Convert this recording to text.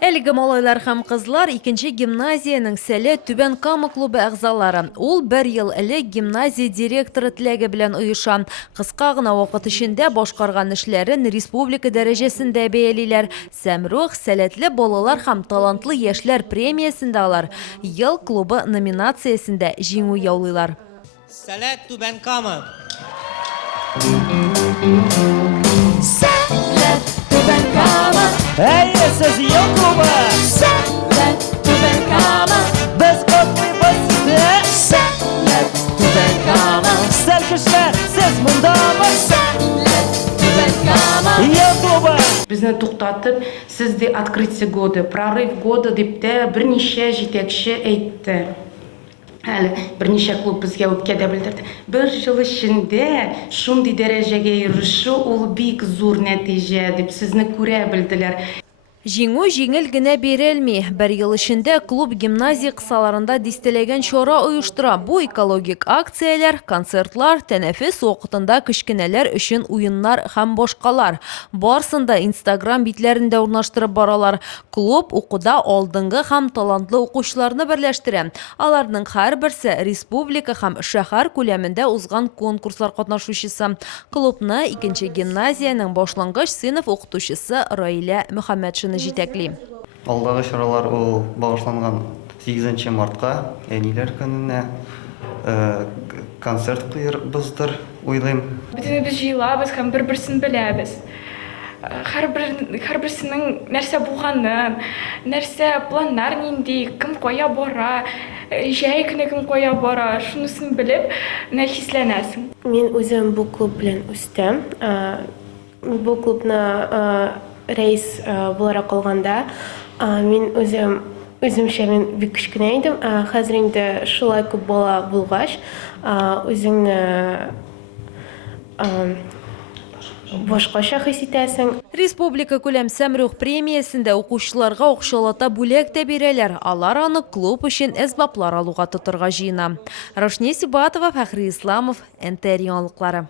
Әлеге малайлар һәм кызлар 2нче гимназиянең Сәләт Түбән Кама клубы әгъзалары. Ул 1 ел элек гимназия директоры теләге белән оеша. Кыска гына вакыт эчендә башкарган эшләрен республика дәрәҗәсендә бәялиләр. Сәмрух сәләтле балалар һәм талантлы яшьләр премиясендә алар. Ел клубы номинациясендә җиңү яулыйлар. Сәләт Түбән Кама. Сәләт Түбән Кама. Әйе, сез ел клубы! Сәләт Түбән Кама. Без котлыйбыз сезне! Сәләт Түбән Кама. Сәл кешеләр, сез мондамы? Сәләт Түбән Кама. Ел клубы! Bizni to'xtatib, sizde открытие года, прорыв года deb de birнеше жетекші әйтті. Әлі бірнеше клуб бізге өпкеде білдірді. Bir жыл ішінде шундай дәрежеге ерішу ол бик зур нәтиже деп сізні көре білділер. Җиңү җиңел генә бирелми. 1 ел эчендә клуб гимназия кысаларында дистәләгән чара оештыра. Бу экологик акцияләр, концертлар, тәнәфес вакытында кечкенәләр өчен уеннар һәм башкалар. Барсында Instagram битләрендә урнаштырып баралар. Клуб укуда алдынгы һәм талантлы укучыларны берләштерә. Аларның һәрберсе республика һәм шәһәр күләмендә узган конкурслар катнашучысы. Клубны 2нче гимназиянең башлангыч сыйныф укытучысы Раилә Мөхәммәтшина җитәкли. Алдагы чаралар ул багышланган 8 мартка, әниләр көненә концерт куербыздыр, уйлыйм. Без җыелабыз һәм бер-берсен беләбез. Һәрберсенең нәрсә булганын, нәрсә планнар нинди, кем кая бара, җәй көне кем кая бара, шунысын белеп, хисләнәсең. Мин үзем бу клуб белән үстем. Бу клубны рейс буларак калганда, мин үземчә мин бик кечкенә идем. Хәзер инде шулай күп бала булгач, үзеңне башкача хис итәсең. Республика күләм Сәмрух премиясендә укучыларга акчалата бүләк тә бирәләр. Алар аны клуб өчен әсбаплар алуга тотырга җыена. Рошния Сибатова, Фәхри Исламов, НТР яңалыклары.